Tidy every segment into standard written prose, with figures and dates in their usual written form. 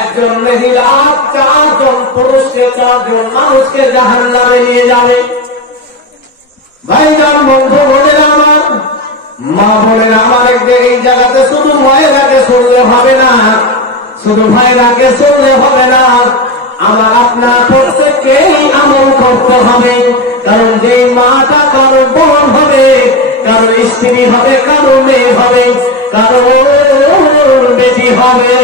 একজন মহিলা 4 জন পুরুষকে 4 জন মানুষকে জাহান্নামে নিয়ে যাবে। ভাইজান, বন্ধু বলেন আমার, মা বলেন আমার, এই জায়গাতে শুধু মহিলাকে শুনলে হবে না, শুধু ভাইরাকে শুনলে হবে না, আমার আপনার প্রত্যেককেই আমল করতে হবে। কারণ যে মাটা কারো বোন হবে, কারো স্ত্রী হবে, কারো মেয়ে হবে, কারো বেটি হবে।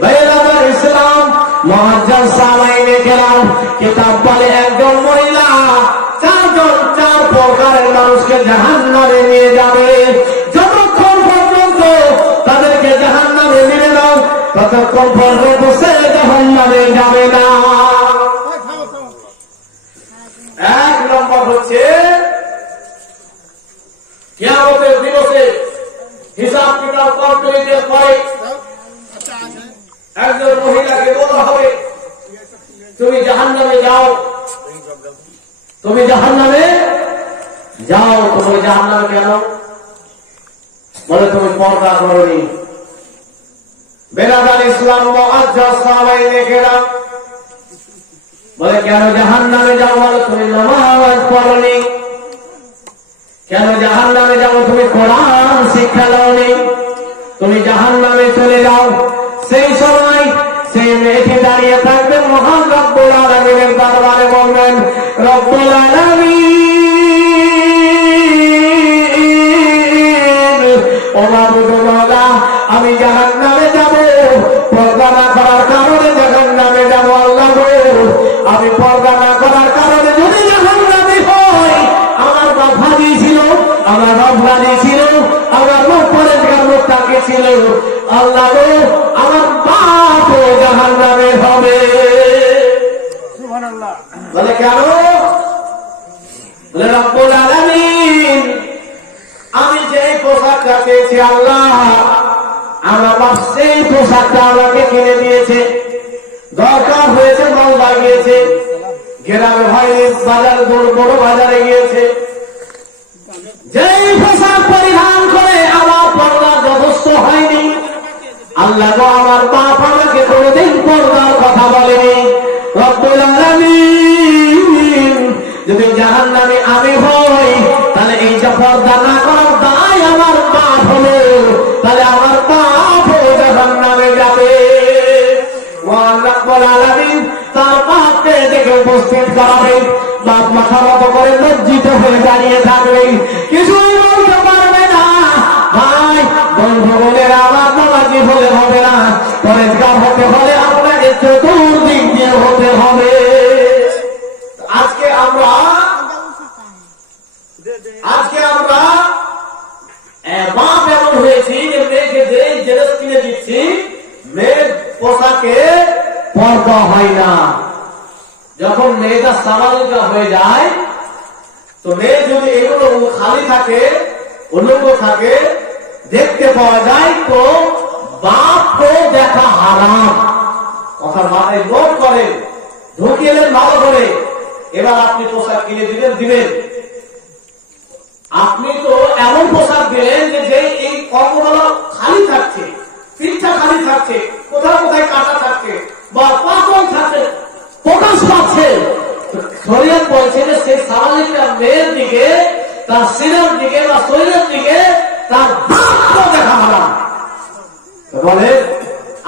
ভাইরা ইসলাম মুআজ্জাজ সামাইনে কেরাম কিতাব বলে একজন মহিলা 4 প্রকারের মানুষকে জাহান্নামে নিয়ে যাবে। যতক্ষণ পর্যন্ত তাদেরকে জাহান্নামে নিয়ে যাও ততক্ষণ পর্যন্ত সে জাহান্নামে যাবে না। 1 নম্বর হচ্ছে কিয়ামতের দিবসে হিসাব কিতাব কমপ্লিটের পরে একজন মহিলাকে বলা হবে তুমি জাহান্নামে যাও, তুমি জাহান্নামে যাও। তুমি জাহান্নামে কেন? বলে তুমি পর্দা করনি। বেরাদার ইসলাম মুআজ্জাজ সাহাবায়ে কেরাম বলে কেন জাহান্নামে যাও? বলে তুমি নামাজ পড়নি। কেন জাহান্নামে যাও? তুমি কোরআন শিক্ষা দাওনি। তুমি জাহান্নামে চলে যাও। সেই সময় সেই মেয়েটি দাঁড়িয়ে থাকবে, মহান রব্বুল আলামিনের দরবারে বলবেন, রব্বুল আলামিন, ও মাবুদ মওলা, আমি জাহান্নামে যাব, পর্দা না করার কারণে জাহান্নামে যাব। আল্লাহ গো, আমি পর্দা না করার কারণে যদি জাহান্নামে হই, আমার বাপ হাজি ছিল, আমার রব হাজি ছিল, আমার মুখ পরিষ্কার মুত্তাকি ছিল, আল্লাহ গো আমার বাপ জাহান্নামে হবে। সুবহানাল্লাহ। বলে কেন? বলে রব্বুল আলামিন, আমি যে পোশাকটা পেয়েছি আল্লাহ, আমার বাপ সেই পোশাকটা আমাকে কিনে দিয়েছে। দরকার হয়েছে মালদা গিয়েছে, গ্রামে হয়নি, বাজারে বড় বাজারে গিয়েছে, যেই পোশাক পরিধান করে আমার পর্দা যথেষ্ট হয়নি। আল্লাহ গো, আমার বাপ আমাকে কোনদিন পর্দার কথা বলেনি। রব্বুল আলামিন, যদি জাহান্নামে আমি হই, তাহলে এই যে পর্দা না করার দায় আমার বাপ হলো, তাহলে আমার বাপ জাহান্নামে যাবে। রব্বুল আলামিন তার বাপকে দেখে উপস্থিত করাবে। বাপ মাথা মত করে লজ্জিত হয়ে দাঁড়িয়ে থাকবে, কিছুই বলতে পারবে না। ভাই বন্ধু বলের আমার নামাজি হলে হবে না, পরেজগার হতে হলে আপনাকে চতুর্দিক দিয়ে হতে হবে। আজকে আমরা বাপ এমন হয়েছি যে মেয়েকে যে ড্রেস কিনে দিচ্ছি, মেয়ের পোশাকে পর্দা হয় না। যখন মেয়েটা সামাজিকা হয়ে যায়, তো মেয়ে যদি এগুলো খালি থাকে, উলঙ্গ থাকে, দেখতে পাওয়া যায়, তো বাপকে দেখা হারাম। কথা মাথায় নোট করেন, ঢুকিয়ে এলেন ভালো করে। এবার আপনি পোশাক কিনে দিবেন। আপনি তো এমন পোশাক দিলেন যে এই কর্মগুলো খালি থাকছে, পিঠা খালি থাকছে, কোথায় কোথায় কাটা থাকছে বা পাতল থাকছে, প্রকাশ পাচ্ছে। শরীয়ত বলছে যে সেই স্বাভাবিকটা মেয়ের দিকে, তার সিনের দিকে বা শরীরের দিকে তার বাপকে দেখা হারাম। বলে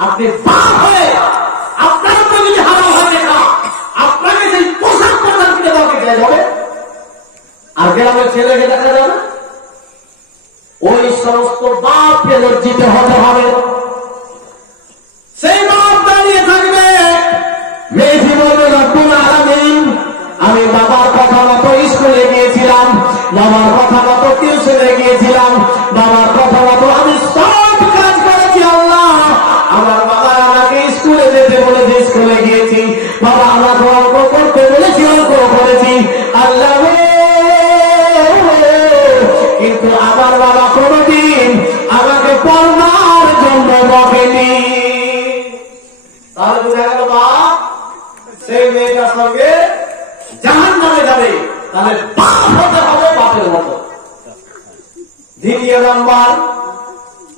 আপনি বাপ হয়ে আপনার উপর যদি হারাম হয় দেখা, আপনাকে সেই পোশাক পোশাক কিনে দেওয়াকে চাই হবে, আর গ্রামের ছেলেকে দেখা যাবে। ওই সমস্ত বাপকে লজ্জিত হতে হবে। সেই বাপ দাঁড়িয়ে থাকবে, মেয়েটি বলবে রব্বুল আলামিন, আমি বাবার কথা মতো স্কুলে গিয়েছিলাম, বাবার কথা মতো টিউশনে গিয়েছিলাম, বাবার কথা মতো আমি সব কাজ করেছি। আল্লাহ, আমার বাবা আমাকে স্কুলে যেতে বলেছে, স্কুলে গিয়েছি। বাবা আমাকে অঙ্ক করতে বলেছি, অঙ্ক করেছি। আল্লাহ, কিন্তু আমার বাবা কোনদিন আমাকে পড়ার জন্য বকেনি। তাহলে বোঝা গেল বাপ সেই মেয়েটার সঙ্গে জাহান্নামে যাবে। তাহলে বাপ হতে হবে বাপের মতো। দ্বিতীয় নাম্বার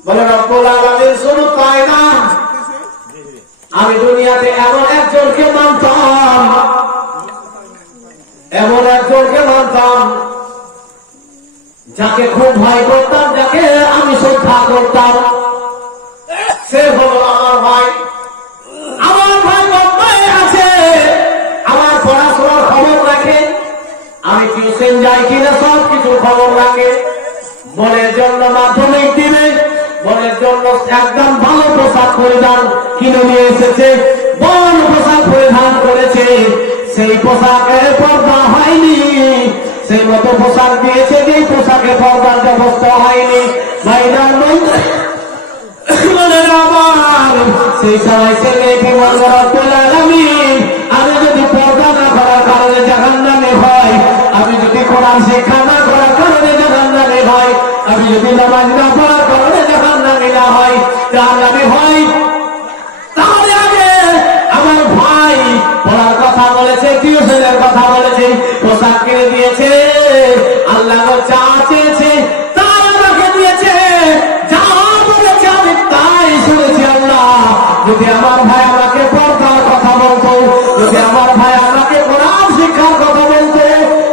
বলে রব্বুল আলামিন শুধু তাই না, আমি দুনিয়াতে এমন একজনকে মানতাম, যাকে খুব ভয় করতাম, যাকে আমি শ্রদ্ধা করতাম। সে হলো আমার ভাই। আমার ভাই বোম্বাই আছে, আমার পড়াশোনার খবর রাখে, আমি টিউশন যাই কিনা সব কিছু খবর রাখে। বোনের জন্য মাধ্যমিক দিবে, বোনের জন্য একদম ভালো পোশাক পরিধান কিনে নিয়ে এসেছে। বোন পোশাক পরিধান করেছে, সেই পোশাকের পর্দা হয়নি। সেই মতো পোশাক দিয়েছে, যে পোশাকে পর্দার ব্যবস্থা হয়নি। ভাইরার মধ্যে সেই সময় ছেলেকে বলবে রব্বুল আলামিন, আমি যদি পর্দা না করার কারণে জাহান্নামে হয়, আমি যদি কোরআন শিক্ষা না করার কারণে জাহান্নামে হয়, আমি যদি নামাজ না পড়ার কারণে জাহান্নামে না হয়, জাহান্নামে হয়, তাহলে আগে আমার ভাই পড়ার কথা বলেছে, টিউশনের কথা বলেছে, পোশাক কিনে দিয়েছে, আল্লাহ যা চেয়েছে তাই আমাকে দিয়েছে, যা বলেছে আমি তাই শুনেছি। আল্লাহ, যদি আমার ভাই আমাকে পড়ার কথা বলতো, যদি আমার ভাই আমাকে কোরআন শিক্ষার কথা বলতো,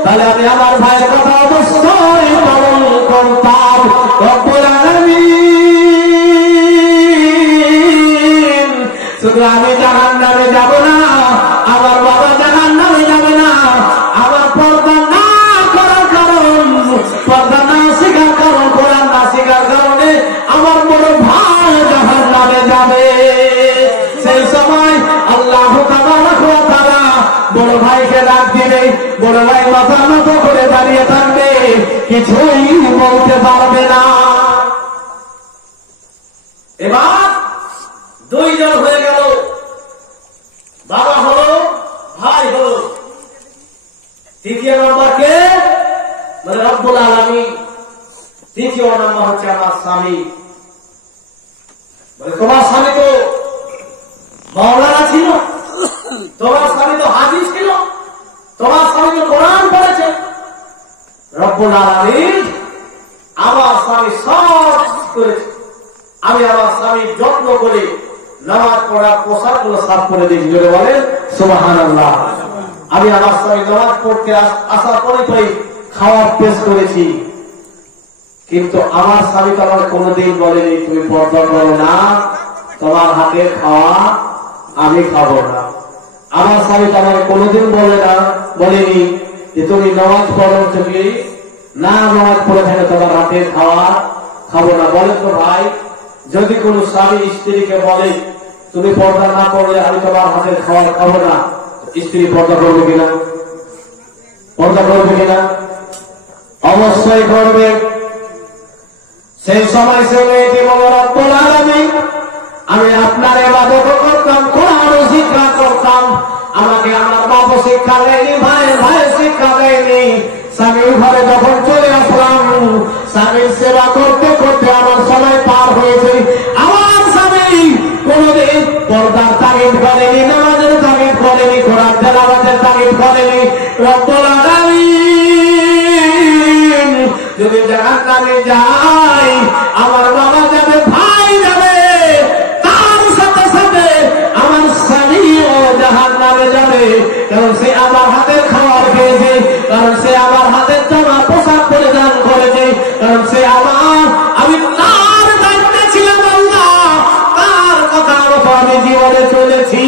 তাহলে আমি আমার ভাইয়ের কথা অবশ্যই পালন করতাম। রব্বুল আলামিন, শুধু আমি জাহান্নামে যাব না, আমার বাবা জাহান্নামে যাবে না। আমার পর্দা না করার কারণ, পর্দা না শেখার কারণ, কোরআন না শেখার কারণে আমার বড় ভাই জাহান্নামে যাবে। সেই সময় আল্লাহ তাবারক ওয়া তাআলা বড় ভাইকে ডাক দিবে, বড় ভাই মাথা নত করে দাঁড়িয়ে থাকবে, কিছুই বলতে পারবে না। এবার দুইজন হয়ে গেল, বাবা হলো, ভাই হলো। তৃতীয় নম্বর কে? মানে রব্বুল আলামিন। তৃতীয় নম্বর হচ্ছে আমার স্বামী। বলে তোমার স্বামী তো মাওলানা ছিল, তোমার স্বামী তো হাফেজ ছিল, তোমার স্বামী তো কোরআন পড়েছে। রব্বুল আলামিন আমার স্বামী সব করেছে। আমি আমার স্বামীর যত্ন করে নামাজ পড়ার পোশাকগুলো সাফ করে দিয়েছি। বলে বলেন সুবহানাল্লাহ। আমি আমার স্বামী নামাজ পড়তে আসার পরে খাওয়ার পেশ করেছি, কিন্তু আমার স্বামী তো আমার কোনোদিন বলেনি তুমি পর্দা করো না, তোমার হাতের খাওয়া আমি খাবো না। আমার স্বামী তো আমাকে কোনোদিন বলেনি যে তুমি নামাজ পড়ো, তুমি না নামাজ পড়ে থাকে তোমার হাতের খাওয়া খাবো না। বলে তো ভাই, যদি কোন স্বামী স্ত্রীকে বলে তুমি পর্দা না করলে আমি তোমার হাতের খাওয়ার খাবো না, স্ত্রী পর্দা করবে কিনা? পর্দা করবে কিনা? অবশ্যই করবে। সেই সময় সে মেয়েটি বলে রব্বুল আলামিন, আমি আপনার ইবাদত করতাম, কোরআন শিক্ষা করতাম, আমাকে আমার বাবা শিক্ষা দেয়নি, ভাই শিক্ষা দেয়নি। স্বামীর ঘরে যখন চলে আসলাম, স্বামীর সেবা করতে করতে আমার সময় রব্বুল আলামিন যদি জাহান্নামে যায়, আমার বাবা যাবে, ভাই যাবে, তার সাথে সাথে আমার স্বামীও জাহান্নামে যাবে। কারণ সে আমার হাতের খাবার খেয়েছে, কারণ সে আমার হাতের জামা পোশাক পরিধান করেছে, কারণ সে আমি তার দায়িত্বে ছিলাম। আল্লাহ, তার কথা মতো আমি জীবনে চলেছি।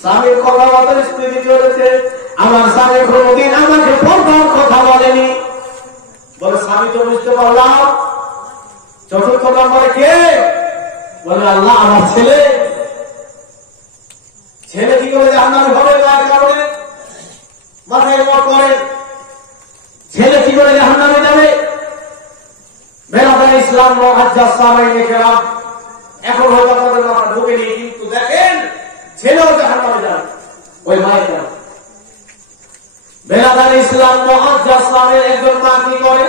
স্বামীর কথা মতো স্ত্রী চলেছে। আমার স্বামী কোনদিন আমাকে পর্দার কথা বলেনি। বলে স্বামী তো বুঝতে পারলাম। চতুর্থ নম্বরে কে? বলে আল্লাহ, আমার ছেলে। ছেলে কি করে জাহান্নামী হবে? তার কারণে মাথায় মত করেন, ছেলে কি করে জাহান্নামে যাবে? বেরাদার ইসলাম মুআজ্জাজ সামাইনে কেরাম, এখন হয়তো আপনাদের মাথা ঢুকেনি, কিন্তু দেখেন ছেলেও জাহান্নামে যাবে ওই মায়ের কারণে। বেরাদার ইসলাম মুআজ্জাজ সামের একজন মা কি করে?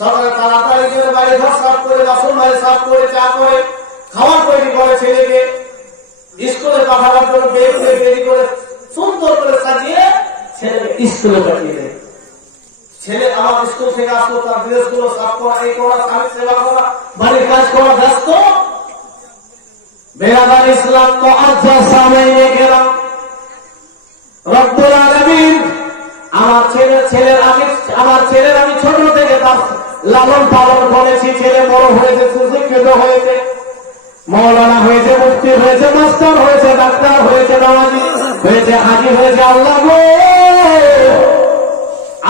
সকালে তাড়াতাড়ি করে বাইরে ঘর সাফ করে, বাসন বাইরে সাফ করে, চা করে, খাবার তৈরি করে, ছেলেকে স্কুলে পাঠাবার জন্য বের করে তৈরি করে সুন্দর করে সাজিয়ে ছেলেকে স্কুলে পাঠিয়ে দেয়। ছেলে আমার স্কুল থেকে আসলো, তার ড্রেসগুলো সাফ করা, এই করা, স্বামীর সেবা করা, বাড়ির কাজ করা, ব্যস্ত। বেরাদার ইসলাম মুআজ্জাজ সামাইনে কেরাম, রব্বুল আলামিন আমার ছেলের আমি ছোট থেকে তার লালন পালন করেছি। ছেলে বড় হয়েছে, সুশিক্ষিত হয়েছে, মৌলানা হয়েছে, মুফতি হয়েছে, মাস্টার হয়েছে, ডাক্তার হয়েছে, নামাজি হয়েছে, হাজি হয়েছে। আল্লাহ গো,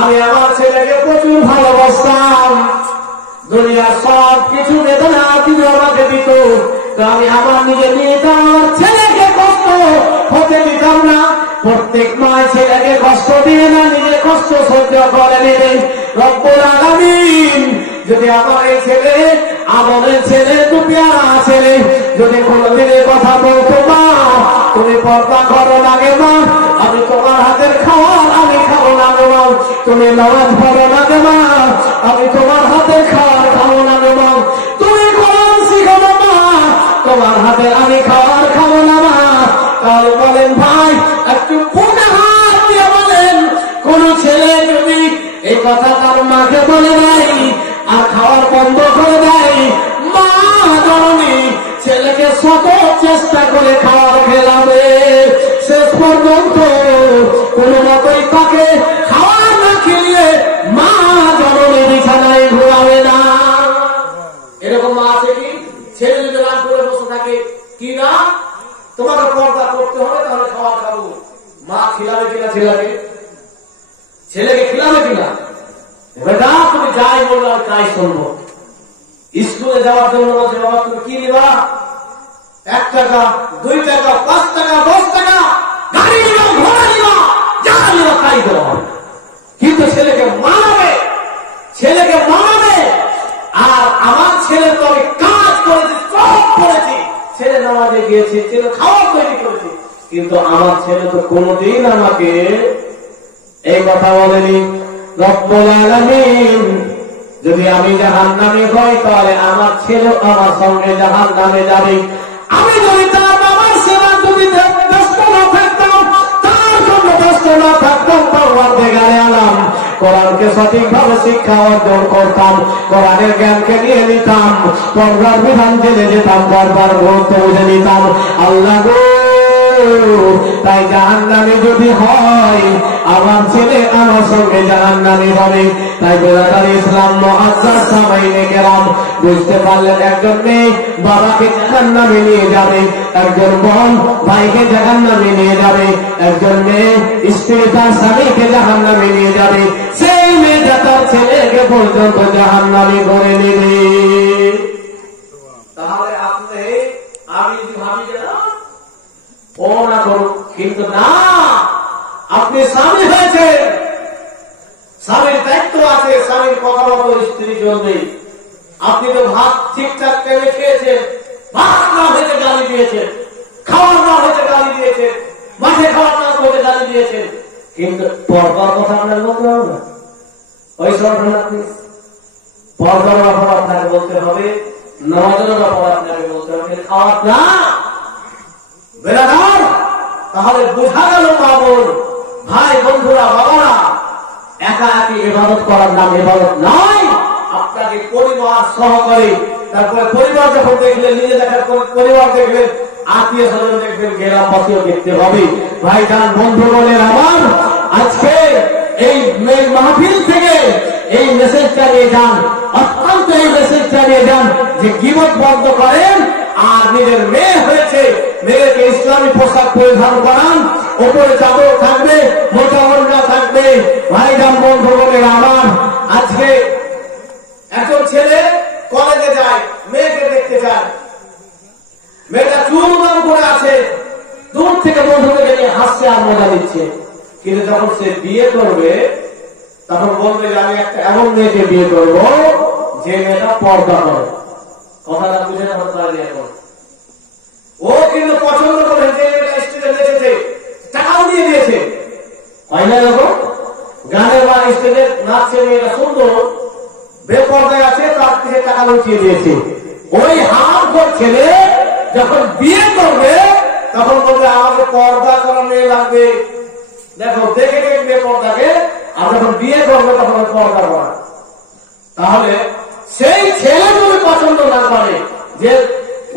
আমি আমার ছেলেকে প্রচুর ভালোবাসতাম। দুনিয়ার সব কিছু বেদনা তিনি আমাকে দিত, তো আমি আমার নিজে নিতাম, আমার ছেলেকে কষ্ট হতে দিতাম না। প্রত্যেক মায় ছেলেকে কষ্ট দিয়ে না, নিজে কষ্ট সহ্য করে নেবে। রব্বুল আলামিন যদি আমার এই ছেলে, আমাদের ছেলে, তো পেয়ারা ছেলে, যদি কোনদিনের কথা বলতো, মা তুমি পর্দা করো না গে মা, আমি তোমার হাতের খাওয়ার আমি খাবো না গে মা, তুমি নামাজ পড়ো না গে মা, আমি তোমার হাতের খাওয়ার খাবো না গে মা, তুমি কোরআন শিখো না মা, তোমার হাতের আমি খাওয়ার খাবো না মা। তাহলে বলেন ভাই, একটু পুনে হাত দিয়ে বলেন, কোন ছেলে যদি এই কথা তার মাকে বলে নাই আর খাওয়ার বন্ধ করে দেয়, মা জননী ছেলেকে শত চেষ্টা করে খাওয়ার খেলাবে, শেষ পর্যন্ত কোন মতই তাকে খাওয়ার না খেলিয়ে মা জননী বিছানায় ঘুরাবে না। এরকম মা আছে কি? ছেলে যদি রাগ করে বসে থাকে, কি না তোমাকে পর্দা করতে হবে, তাহলে খাওয়ার খাবো। মা খিলাবে কিনা ছেলেকে খিলাবে কিনা? বেটা তুমি যাই বললো আমি তাই শুনবো। স্কুলে যাওয়ার জন্য বলছে, বাবা তুমি কি নিবা? 1 টাকা, 2 টাকা, 5 টাকা, 10 টাকা, গাড়ি নিবা, ঘোড়া নিবা, যা নিবা তাই দেওয়া হবে। কিন্তু ছেলেকে মানাবে। আর আমার ছেলে তো আমি কাজ করেছি, সব করেছি, ছেলে নামাজে গিয়েছে, ছেলে খাওয়া তৈরি করেছে, কিন্তু আমার ছেলে তো কোনদিন আমাকে এই কথা বলেনি। রব্বুল আলামিন যদি আমি জাহান্নামী হই, তাহলে আমার ছেলে আমার সঙ্গে জাহান্নামে যাবে। আমি যদি তার বাবার সেবা যদি ব্যস্ত না থাকতাম, তার জন্য ব্যস্ত না থাকতাম, পরওয়ারদিগারে আলাম কোরআনকে সঠিকভাবে শিক্ষা অর্জন করতাম, কোরআনের জ্ঞানকে নিয়ে নিতাম, পর্দার বিধান জেনে যেতাম, পর্দার গুরুত্ব বুঝে নিতাম। আল্লাহ গো, তাই জাহান্নামী যদি হয়, আমার ছেলে আমার সঙ্গে জাহান্নামী হবে। তাই বেরাদার ইসলাম মুআজ্জাজ সামাইনে কেরাম বুঝতে পারলেন, একজন মেয়ে বাবাকে জাহান্নামে নিয়ে যাবে, একজন বোন ভাইকে জাহান্নামে নিয়ে যাবে, একজন মেয়ে স্ত্রী তার স্বামীকে জাহান্নামে নিয়ে যাবে, সেই মেয়েটা তার ছেলেকে পর্যন্ত জাহান্নামে করে নেবে। তাহলে আমি যদি ভাবি যে ও না করুক, কিন্তু না, আপনি স্বামী হয়েছে, স্বামীর দায়িত্ব আছে, স্বামীর কথা মতো স্ত্রী চলবে। আপনি তো ভাত ঠিকঠাক করে খেয়েছেন, ভাত না হয়েছে গালি দিয়েছেন, খাওয়ার না হয়েছে গালি দিয়েছেন, মাঠে খাওয়ার না হয়েছে গালি দিয়েছেন, কিন্তু পর্দার কথা আপনার বলতে হবে না। ওই সব আপনি পর্দার ব্যাপার আপনাকে বলতে হবে, নামাজের ব্যাপার আপনাকে বলতে হবে, খাওয়ার না। বেরাদার, তাহলে বোঝা গেল বাবুর ভাই বন্ধুরা বাবারা, একা একই ইবাদত করার নাম ইবাদত নয়। আপনাকে পরিবার সহকারে, তারপরে পরিবার যখন দেখলেন, নিজে দেখার পরিবার দেখলেন, আত্মীয় স্বজন দেখবেন, গ্রামবাসীও দেখতে হবে। ভাই যান বন্ধু বলেন আমার, আজকে এই মাহফিল থেকে এই মেসেজটা নিয়ে যান, অত্যন্ত এই মেসেজটা নিয়ে যান যে গীবত বন্ধ করেন। আর নিজের মেয়ে হয়েছে, মেয়েকে ইসলামী পোশাক পরিধান করান, ওপরে চাদর থাকবে, মোটা ওড়না থাকবে। ভাই যান বন্ধু বলেন আমার, আজকে একজন ছেলে কলেজে যায়, মেয়েকে দেখতে চায়, মেয়েটা চুলদান করে আছে, দূর থেকে বন্ধুকে নিয়ে হাসছে আর মজা দিচ্ছে। কিন্তু যখন সে বিয়ে করবে তখন বলবে যে আমি একটা এমন মেয়েকে বিয়ে করব যে মেয়েটা পর্দা করে। কথাটা বুঝে না পারেনি এখন। ও কিন্তু পছন্দ করে যে মেয়েটা স্টেজে নেচেছে, টাকাও দিয়ে দিয়েছে, হয় না এরকম? গানের বা স্টেজে নাচছে, মেয়েটা সুন্দর, বেপর্দায় আছে, তার থেকে টাকা লুটিয়ে দিয়েছে। ওই হারামখোর ছেলে যখন বিয়ে করবে তখন বলবে আমাকে পর্দা করা মেয়ে লাগবে। দেখো দেখে দেখবে পর্দাকে, আর যখন বিয়ে করবে তখন পর্দা করা। তাহলে সেই ছেলে যদি পছন্দ না করে, যে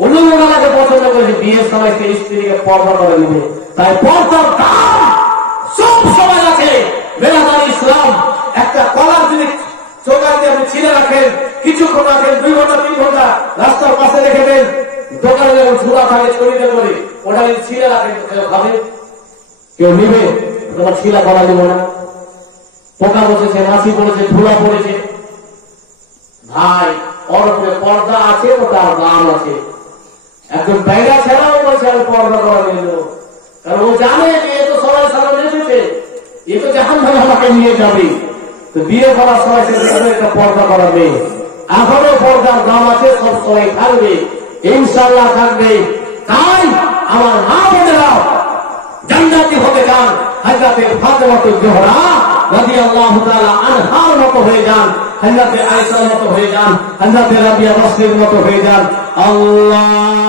অনুমোদনাকে পছন্দ করে, বিয়ের সময় সেই স্ত্রীকে পর্দা করে দিবে। তাই পর্দার দাম সব সময় আছে। বেলাদার ইসলাম একটা কলার যদি চোখা দিয়ে আপনি ছিঁড়ে রাখেন, কিছুক্ষণ রাখেন, 2 ঘন্টা 3 ঘন্টা রাস্তার পাশে রেখে দেন, দোকানে যখন ঝুলা থাকে ছড়িতে করে, ওটা যদি ছিঁড়ে রাখেন কেউ খাবে? কেউ নিবে? তোমার ছিলা করা দেবো না। পোকা বসেছে, মাছি পড়েছে, ধুলা পড়েছে। ভাই ওর উপরে পর্দা আছে তো তার দাম আছে। একজন বাইরা ছেড়াও বলছে আমি পর্দা করা নিল, কারণ ও জানে যে এ তো সবাই সামনে এসেছে, এ তো জাহান্নামে আমাকে নিয়ে যাবে। তো বিয়ে করার সময় সে একটা পর্দা করা নেই। এখনো পর্দার দাম আছে, সব সময় থাকবে, ইনশাআল্লাহ থাকবে। তাই আমার মা বোনেরা জান্নাতি হতে চান, হযরত ফাতেমা জোহরা রাদিয়াল্লাহু তাআলা আনহার মতো হয়ে যান, হযরত আয়েশার মতো হয়ে যান, হযরত রাবিয়া বসরির মতো হয়ে যান। আল্লাহ